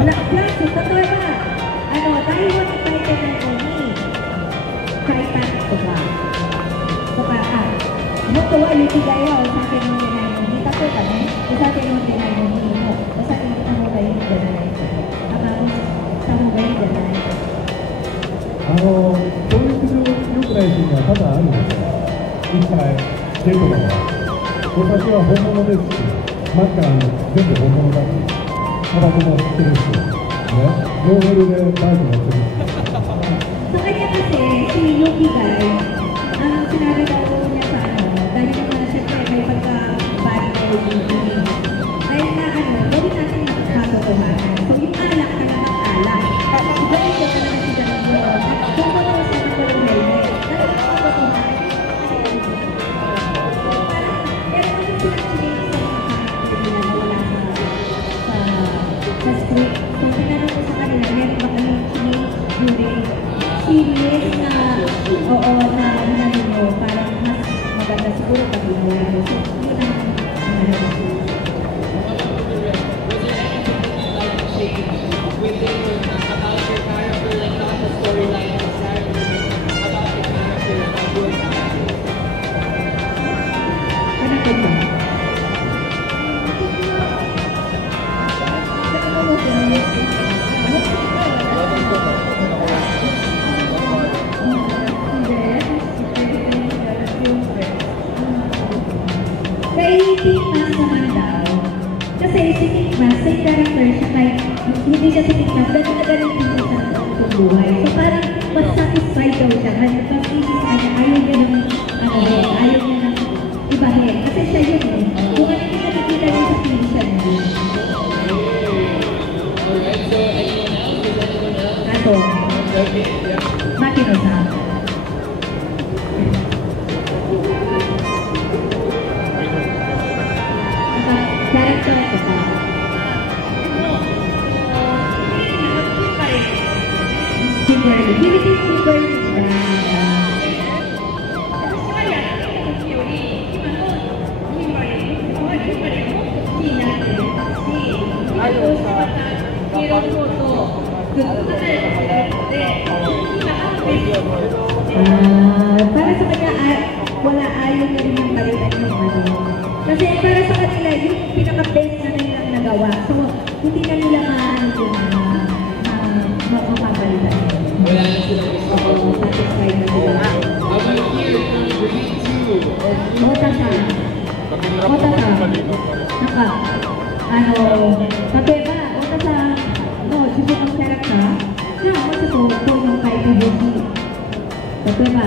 wala ka plan. So, totoo ba? Dahil wala tayo na ni kaitan ito ba? So, ito wa yung tigayo sa akin yung tinay mo. Kita ko kami, sa akin yung tinay mo mo. Sa akin yung mo kayo yung ganalay ko. Sa mo kayo yung ganalay ko. 教育上良くないシーンが多々あるんですよ。一切出るのは私は本物ですし、マッカー全部本物だし、タバコも吸ってるし、ノーベルでバイク乗ってるし。Sa kanya kasi, si Yuki Guy, ang sinabi daw niya sa dahil naman siyempre may pagka-bad boy dahil na gawin natin yung katotohanan. So yung alak ka na ng alak. Gawin ka na ng siya ng buwan. Kung ano sa mga helmet, dahil ang katotohanan, pero kasi sinasilihan sa mga karakter na wala sa script. So tinanong ko sa kanila, meron ba kayong change during series na na hinanong mo, parang mas maganda siguro pag ginawa mo. So, yun ang kasi si Tikman, same character siya kahit hindi siya si Tikman, ganun na ganun din siya sa buhay. So parang mas satisfied daw siya. Pag isip ka niya, ayaw niya ng ayaw niya ng ibahin. Kasi siya yun eh. Kung ano yung nakikita niya sa pinsan niya. Ato. Makino-san. Character ko pa. Kimberly. Philippine Kimberly. Para sa kanya, wala ayaw na rin yung palitan yung kasi para sa kanila, yung pinaka-best na nilang nagawa. So, hindi na nila mapapalitan. Wala na sila gusto. Satisfied na sila. Mota-san. Mota-san. Tateba, Mota-san, jibu ng character, na, mota to, yung kay Bubuki. Tateba.